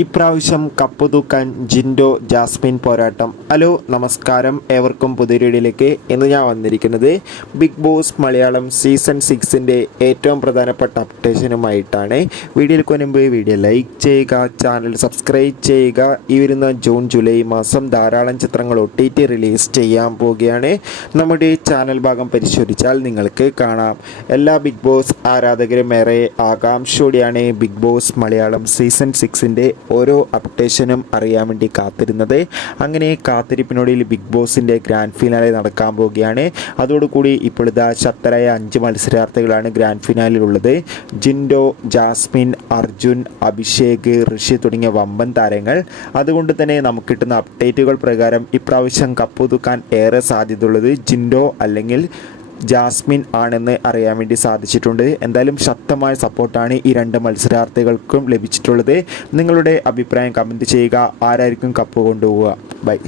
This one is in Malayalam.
ഇപ്രാവശ്യം കപ്പ് തൂക്കാൻ ജിൻഡോ ജാസ്മിൻ പോരാട്ടം. ഹലോ നമസ്കാരം, ഏവർക്കും പുതിയ വീഡിയോയിലേക്ക്. ഇന്ന് ഞാൻ വന്നിരിക്കുന്നത് ബിഗ് ബോസ് മലയാളം സീസൺ 6ൻ്റെ ഏറ്റവും പ്രധാനപ്പെട്ട അപ്ഡേഷനുമായിട്ടാണ്. വീഡിയോയിലേക്ക് മുൻപ് വീഡിയോ ലൈക്ക് ചെയ്യുക, ചാനൽ സബ്സ്ക്രൈബ് ചെയ്യുക. ഈ വരുന്ന ജൂൺ ജൂലൈ മാസം ധാരാളം ചിത്രങ്ങൾ OTT റിലീസ് ചെയ്യാൻ പോവുകയാണ്. നമ്മുടെ ചാനൽ ഭാഗം പരിശോധിച്ചാൽ നിങ്ങൾക്ക് കാണാം. എല്ലാ ബിഗ് ബോസ് ആരാധകരും ഏറെ ആകാംക്ഷയോടെയാണ് ബിഗ് ബോസ് മലയാളം സീസൺ 6ൻ്റെ ഓരോ അപ്ഡേഷനും അറിയാൻ വേണ്ടി കാത്തിരുന്നത്. അങ്ങനെ കാത്തിരിപ്പിനോടിൽ ബിഗ് ബോസിൻ്റെ ഗ്രാൻഡ് ഫിനാലെ നടക്കാൻ പോവുകയാണ്. അതോടുകൂടി ഇപ്പോൾ ഇതാ ശക്തരായ 5 മത്സരാർത്ഥികളാണ് ഗ്രാൻഡ് ഫിനാലിലുള്ളത്. ജിൻഡോ, ജാസ്മിൻ, അർജുൻ, അഭിഷേക്, ഋഷി തുടങ്ങിയ വമ്പൻ താരങ്ങൾ. അതുകൊണ്ട് തന്നെ നമുക്ക് കിട്ടുന്ന അപ്ഡേറ്റുകൾ പ്രകാരം ഇപ്രാവശ്യം കപ്പ് തൂക്കാൻ ഏറെ സാധ്യതയുള്ളത് ജിൻഡോ അല്ലെങ്കിൽ ജാസ്മിൻ ആണെന്ന് അറിയാൻ വേണ്ടി സാധിച്ചിട്ടുണ്ട്. എന്തായാലും ശക്തമായ സപ്പോർട്ടാണ് ഈ 2 മത്സരാർത്ഥികൾക്കും ലഭിച്ചിട്ടുള്ളത്. നിങ്ങളുടെ അഭിപ്രായം കമൻറ്റ് ചെയ്യുക. ആരായിരിക്കും കപ്പ് കൊണ്ടുപോവുക? ബൈ.